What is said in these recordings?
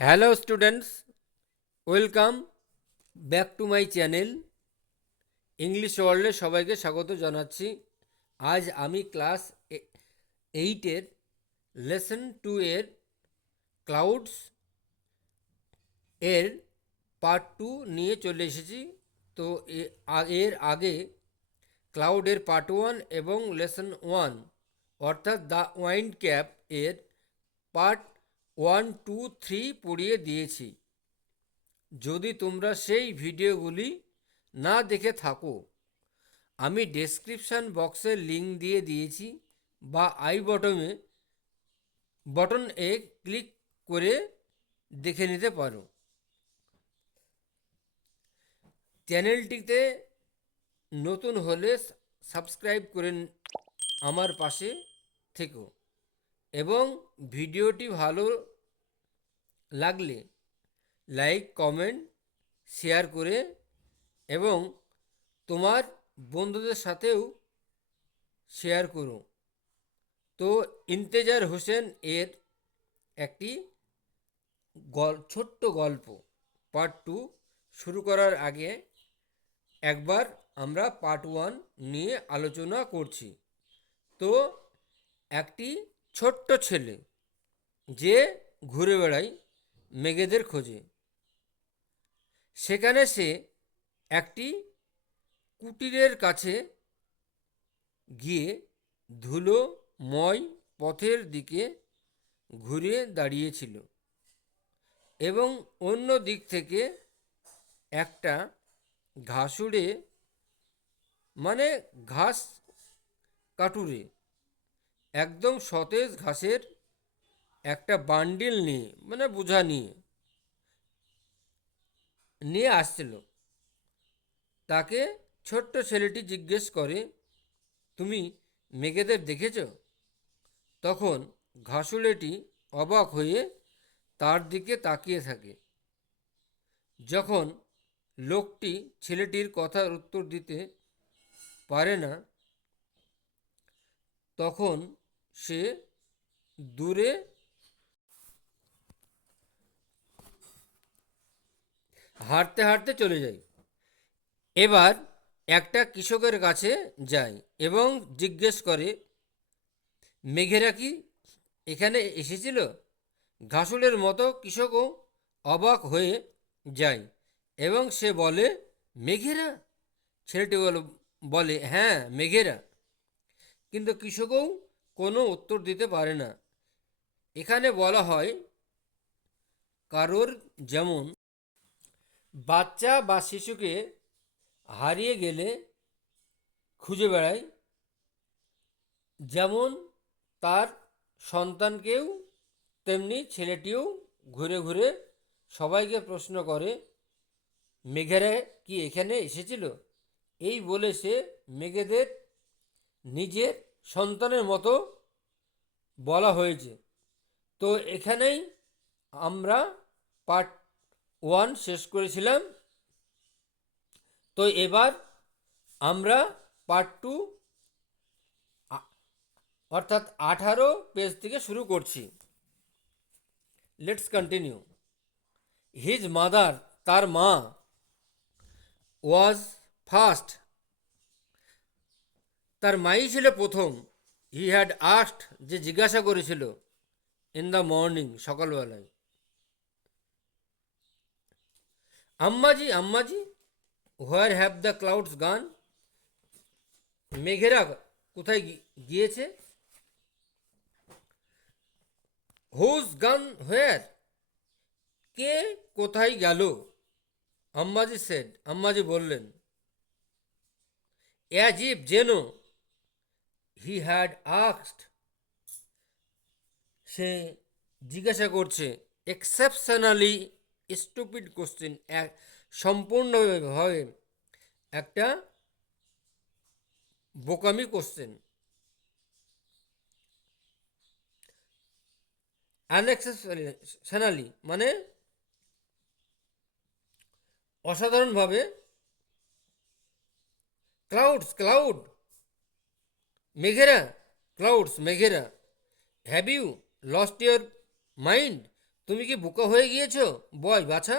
Hello students welcome back to my channel English ওয়ার্ল্ডে সবাইকে স্বাগত জানাচ্ছি। আজ আমি ক্লাস এইটের লেসন টু এর ক্লাউডস এর পার্ট টু নিয়ে চলে এসেছি। তো এর আগে ক্লাউডের পার্ট ওয়ান এবং লেসন ওয়ান অর্থাৎ দ্য ওয়াইন্ড ক্যাপ এর পার্ট ওয়ান, টু, থ্রি পড়িয়ে দিয়েছি। যদি তোমরা সেই ভিডিওগুলি না দেখে থাকো, আমি ডেসক্রিপশান বক্সে লিঙ্ক দিয়ে দিয়েছি বা আই বটমে বটন এ ক্লিক করে দেখে নিতে পারো। চ্যানেলটিতে নতুন হলে সাবস্ক্রাইব করে আমার পাশে থেকো এবং ভিডিওটি ভালো লাগলে লাইক কমেন্ট শেয়ার করে এবং তোমার বন্ধুদের সাথেও শেয়ার করো। তো ইন্তেজার হোসেন এর একটি ছোট্ট গল্প পার্ট টু শুরু করার আগে একবার আমরা পার্ট ওয়ান নিয়ে আলোচনা করছি। তো একটি ছোট্ট ছেলে যে ঘুরে বেড়ায় মেঘেদের খোঁজে। সেখানে সে একটি কুটিরের কাছে গিয়ে ধুলোময় পথের দিকে ঘুরে দাঁড়িয়েছিল এবং অন্য দিক থেকে একটা ঘাসুড়ে মানে ঘাস কাটুরে, একদম সতেজ ঘাসের একটা বান্ডিল নিয়ে মানে বোঝা নিয়ে নিয়ে আসছিল। তাকে ছোট্ট ছেলেটি জিজ্ঞেস করে, তুমি মেঘেদের দেখেছ? তখন ঘাসুলেটি অবাক হয়ে তার দিকে তাকিয়ে থাকে। যখন লোকটি ছেলেটির কথার উত্তর দিতে পারে না, তখন সে দূরে হাঁটতে হাঁটতে চলে যায় এবার একটা কৃষকের কাছে যায় এবং জিজ্ঞেস করে, মেঘেরা কি এখানে এসেছিল? ঘাসুলের মতো কৃষকও অবাক হয়ে যায় এবং সে বলে, মেঘেরা? ছেলেটি বলে হ্যাঁ মেঘেরা। কিন্তু কৃষকও কোনো উত্তর দিতে পারে না। এখানে বলা হয়, কারোর যেমন বাচ্চা বা শিশুকে হারিয়ে গেলে খুঁজে বেড়ায়, যেমন তার সন্তানকেও, তেমনি ছেলেটিও ঘুরে ঘুরে সবাইকে প্রশ্ন করে, মেঘেরা কি এখানে এসেছিল? এই বলে সে মেঘেদের নিজের সন্তানের মতো বলা হয়েছে। তো এখানেই আমরা পার্ট ওয়ান শেষ করেছিলাম। তো এবার আমরা পার্ট টু অর্থাৎ আঠারো পেজ থেকে শুরু করছি। লেটস কন্টিনিউ হিজ মাদার তার মা ওয়াজ ফার্স্ট তার মাই ছিল প্রথম। হি হ্যাড আস্ট যে জিজ্ঞাসা করেছিল ইন দ্য মর্নিং সকালবেলায়। Ammaji Ammaji where have the clouds gone মেঘেরা কোথায় গিয়েছে? হুজ গান হোয়ার কে কোথায় গেল? আম্মাজি সেড আম্মাজি বললেন অ্যাজিব যেন হি হ্যাড আস্কড সে জিজ্ঞাসা করছে এক্সেপশনালি স্টুপিড কোশ্চেন এক, সম্পূর্ণভাবে একটা বোকামি কোশ্চেন আনএক্সেপশনালি মানে অসাধারণভাবে ক্লাউডস ক্লাউড মেঘেরা clouds মেঘেরা have you lost your mind তুমি কি বোকা হয়ে গিয়েছো? বয় বাছা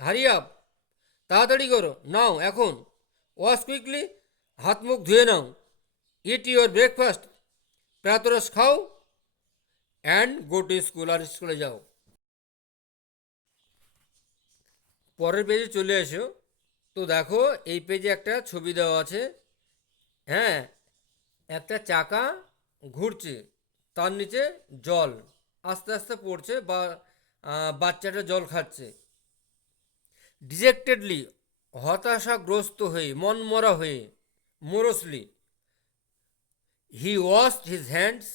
হারি আপ। তাড়াতাড়ি করো, নাও, এখন। ওয়াশ কুইকলি, হাত মুখ ধুয়ে নাও। It your breakfast. প্রাতরস খাও অ্যান্ড গো টু স্কুল আর স্কুলে যাও। পরের পেজে চলে এসো। তো দেখো, এই পেজে একটা ছবি দেওয়া আছে। হ্যাঁ একটা চাকা ঘুরছে, তার নিচে জল। আস্তে আস্তে পড়ছে বা বাচ্চাটা জল খাচ্ছে। ডিজেক্টেডলি হতাশাগ্রস্ত হয়ে, মনমরা হয়ে morosely he wash his hands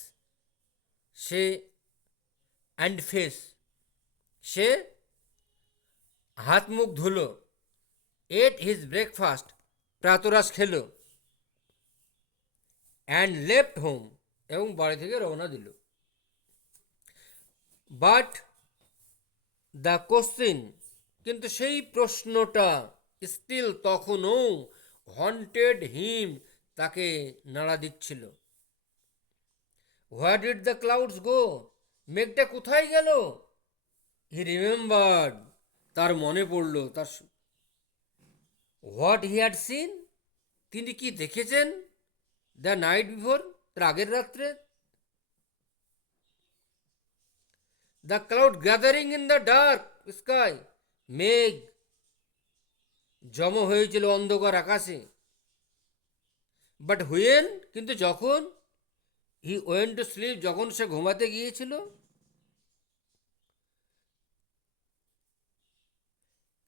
say and face সে হাত মুখ ধুলো এট হিজ ব্রেকফাস্ট প্রাতরাস খেলো অ্যান্ড লেফট হোম এবং বাড়ি থেকে রওনা দিল। বাট দ্য কোশ্চিন কিন্তু সেই প্রশ্নটা স্টিল তখনও হন্টেড হিম তাকে নাড়া দিচ্ছিল। Where did the clouds go মেঘটা কোথায় গেল? হি রিমেম্বার্ড তার মনে পড়ল, তার হোয়াট হি হ্যাড সিন তিনি কি দেখেছেন? দ্য নাইট বিফোর তার আগের রাত্রে? The cloud gathering in the dark sky মেঘ জম হয়েছিল অন্ধকার আকাশে। বাট হুয়েন কিন্তু যখন হি ওয়েন টু স্লিপ যখন সে ঘুমাতে গিয়েছিল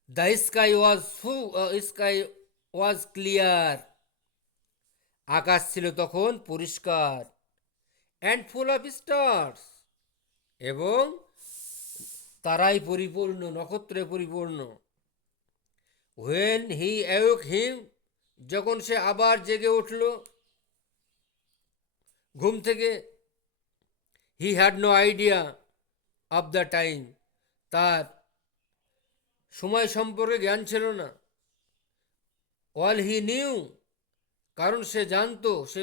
দ্য স্কাই ওয়াজ ফু স্কাই ওয়াজ ক্লিয়ার আকাশ ছিল তখন পরিষ্কার। অ্যান্ড ফুল অফ স্টার্স এবং তারাই পরিপূর্ণ, নক্ষত্রে পরিপূর্ণ। হোয়েন হি অ্যাওক হিম যখন সে আবার জেগে উঠল, ঘুম থেকে he had no idea of the time তার সময় সম্পর্কে জ্ঞান ছিল না। অল হি নিউ কারণ সে জানতো, সে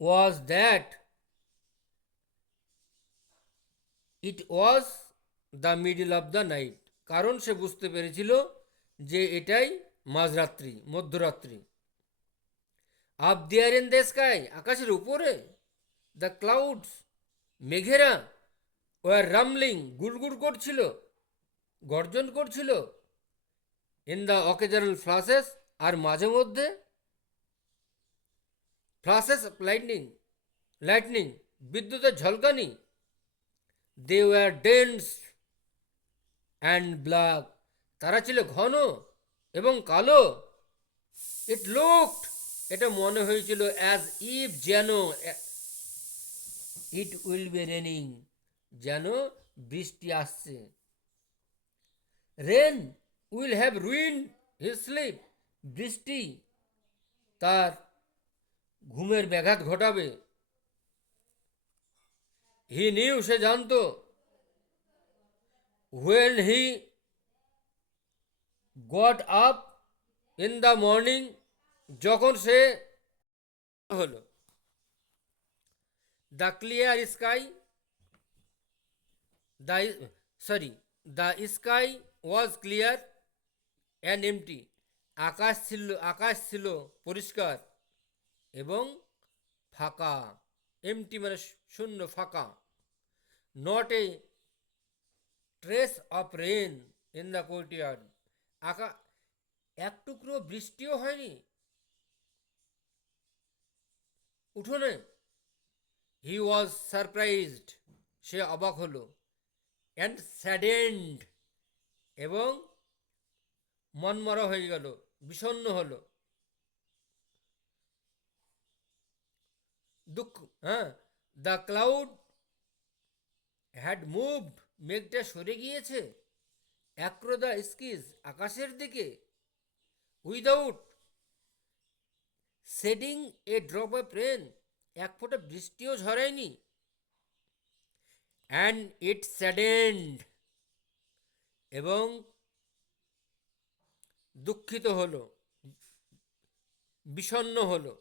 was that it was the middle of the night কারণ সে বুঝতে পেরেছিল যে এটাই মাঝরাত্রি, মধ্যরাত্রি। Up there in the sky আকাশের উপরে দ্য ক্লাউডস মেঘেরা ওয়ার রামলিং গুড়গুড় করছিল, গর্জন করছিল। ইন দ্য অকেজানাল ফ্লাসেস আর মাঝে মধ্যে ফ্লাসেস লাইটনিং লাইটনিং বিদ্যুতের ঝলকানি they were dense and black তারা ছিল ঘন এবং কালো। ইট লুকড এটা মনে হয়েছিল অ্যাজ ইফ যেন ইট উইল বি রেনিং যেন বৃষ্টি আসছে। Rain will have ruin his sleep বৃষ্টি তার ঘুমের ব্যাঘাত ঘটাবে। হি নিউ সে জানতো। When he got up in the morning যখন সে হলো the clear sky the sorry the sky was clear and empty আকাশ ছিল আকাশ ছিল পরিষ্কার এবং ফাঁকা। এমটি মানে শূন্য ফাঁকা। Not a trace of rain in the courtyard আকা এক টুকরো বৃষ্টিও হয়নি। উঠোনে। হি ওয়াজ সারপ্রাইজড সে অবাক হলো। অ্যান্ড স্যাডেন্ড এবং মনমরা হয়ে গেল। বিষণ্ণ হলো। দুঃখ হ্যাঁ? দ্য ক্লাউড হ্যাড মুভড মেঘটা সরে গিয়েছে। অ্যাক্রো দ্য স্কিজ আকাশের দিকে। Without shedding a drop of rain এক ফোঁটা বৃষ্টিও ঝরায়নি অ্যান্ড ইট স্যাডেন্ড এবং দুঃখিত হলো, বিষণ্ণ হলো।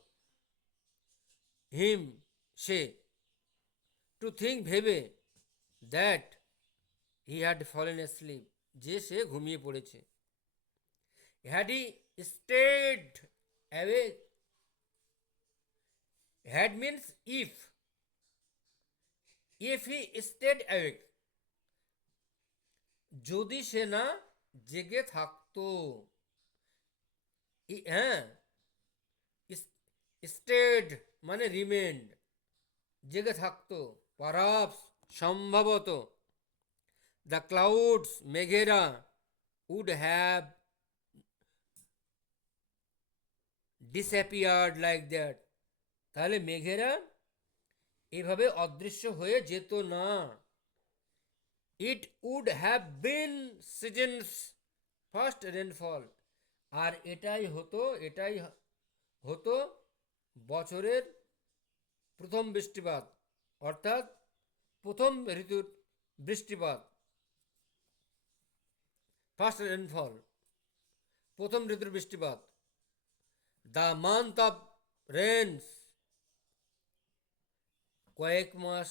হিম, সে টু থিঙ্ক ভেবে that he had fallen asleep যে সে ঘুমিয়ে পড়েছে। Had he stayed away had means if if he stayed awake যদি সে না জেগে থাকতো। হ্যাঁ স্টেড মানে রিমেন্ড জেগে থাকতো। পারাপস সম্ভবত the clouds মেঘেরা would have disappeared like that তাহলে মেঘেরা এভাবে অদৃশ্য হয়ে যেত না। It would have been season's first rainfall আর এটাই হতো এটাই হতো বছরের প্রথম বৃষ্টিপাত। অর্থাৎ প্রথম ঋতুর বৃষ্টিপাত ফার্স্ট রেনফল প্রথম ঋতুর বৃষ্টিপাত দ্য মান্থ অফ রেন্স কয়েক মাস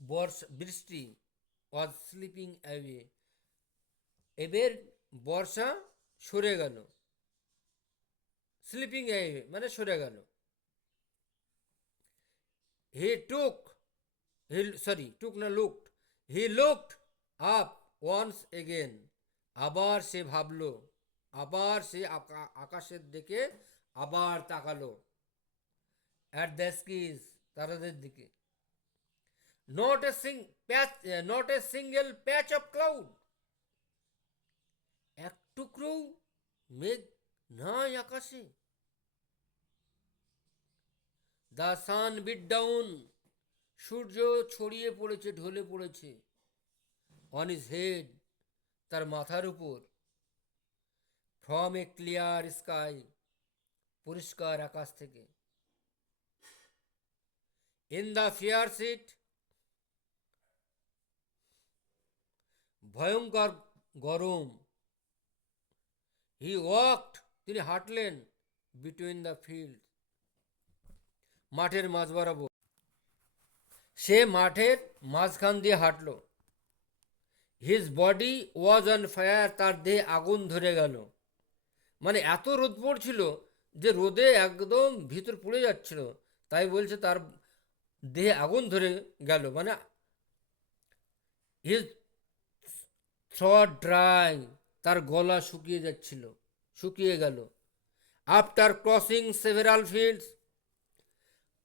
বর্ষ বৃষ্টি ওয়াজ স্লিপিং অ্যাওয়ে এবার বর্ষা সরে গেল স্লিপিং অ্যাওয়ে মানে সরে গেল। হি টুক হি সরি টুক না looked he looked up once again আবার সে ভাবলো, আবার সে আকা- আকাশের দিকে আবার তাকালো। অ্যাট দ্য স্কিজ তারাদের দিকে। Not a sing patch not a single patch of cloud এক টুকরো মেঘ নাই আকাশে। The sun beat down. সূর্য ছড়িয়ে পড়েছে, ঢলে পড়েছে। অন ইজ হেড তার মাথার উপর। ফ্রম এ ক্লিয়ার স্কাই পরিষ্কার আকাশ থেকে। ইন দ্য ফিয়ার সিট ভয়ঙ্কর গরম। হি ওয়াকড তিনি হাঁটলেন বিটুইন দ্য ফিল্ড মাঠের মাঝ বরাবর সে মাঠের মাঝখান দিয়ে হাঁটলো। His body was on fire তার দেহে আগুন ধরে গেল। মানে এত রোদ পড়ছিল যে রোদে একদম ভিতর পুড়ে যাচ্ছিল। তাই বলছে তার দেহে আগুন ধরে গেল। মানে হিজ থ্রট ড্রাই তার গলা শুকিয়ে যাচ্ছিল, শুকিয়ে গেল। আফটার ক্রসিং সেভেরাল ফিল্ডস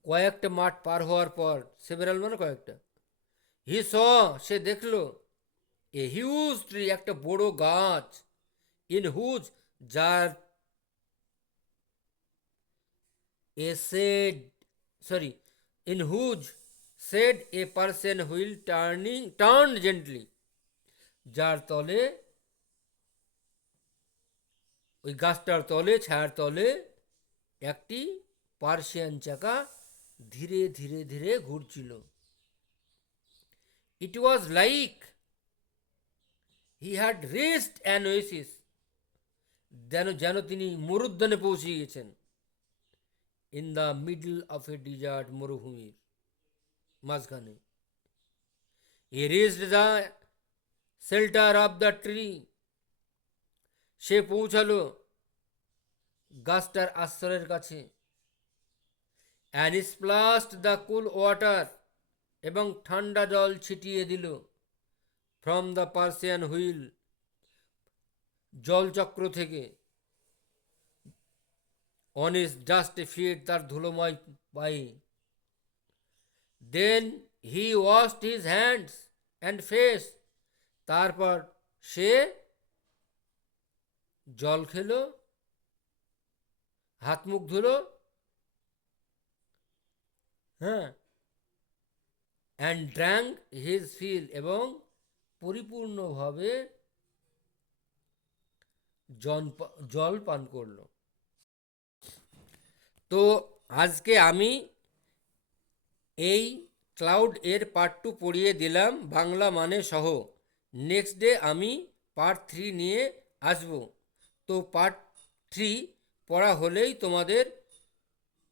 কয়েকটা মাঠ পার হওয়ার পর সেভেরাল মানে কয়েকটা। হি স, সে দেখল, এ হিউজ ট্রি একটা বড় গাছ ইন হুজ যার shade sorry in whose shade a person wheel turning turn gently যার তলে, ওই গাছটার তলে, ছায়ার তলে, একটি পার্সিয়ান চাকা ধীরে ধীরে ধীরে ঘুরছিল। It was like he had rest an যেন যেন তিনি মরুদ্যানে পৌঁছে গেছেন। In the middle of a desert মরুভূমির মাঝখানে। He reached the shelter of the tree সে পৌঁছালো গাছটার আশ্রয়ের কাছে। And splashed the cool water এবং ঠান্ডা জল ছিটিয়ে দিল। ফ্রম দ্য পার্সিয়ান হুইল জলচক্র থেকে অন ইস জাস্ট ফিট তার ধুলোময় পায়ে। Then he washed his hands and face তারপর সে জল খেলো, হাত মুখ ধুলো হ্যাঁ। অ্যান্ড ড্র্যাঙ্ক হিজ ফিল এবং পরিপূর্ণভাবে জন জল পান করল। তো আজকে আমি এই ক্লাউড এর পার্ট টু পড়িয়ে দিলাম, বাংলা মানে সহ। নেক্সট ডে আমি পার্ট থ্রি নিয়ে আসব। তো পার্ট থ্রি পড়া হলেই তোমাদের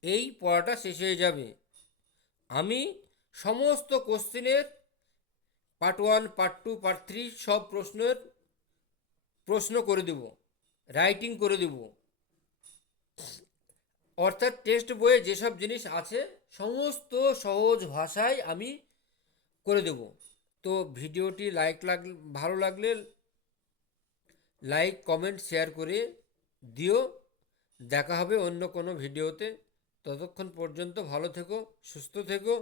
এই পড়াটা শেষ হয়ে যাবে। আমি সমস্ত কোশ্চেনের part one part two part three সব প্রশ্নের প্রশ্ন করে দেব রাইটিং করে দেব। অর্থাৎ টেক্সট বইয়ে যেসব জিনিস আছে সমস্ত সহজ ভাষায় আমি করে দেব। তো ভিডিওটি লাইক লাগ, ভালো লাগলে লাইক কমেন্ট শেয়ার করে দিও। দেখা হবে অন্য কোনো ভিডিওতে। ততক্ষণ পর্যন্ত ভালো থেকো সুস্থ থেকো।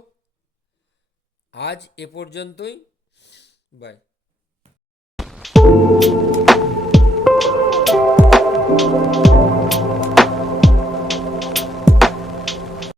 আজ এ পর্যন্তই। বাই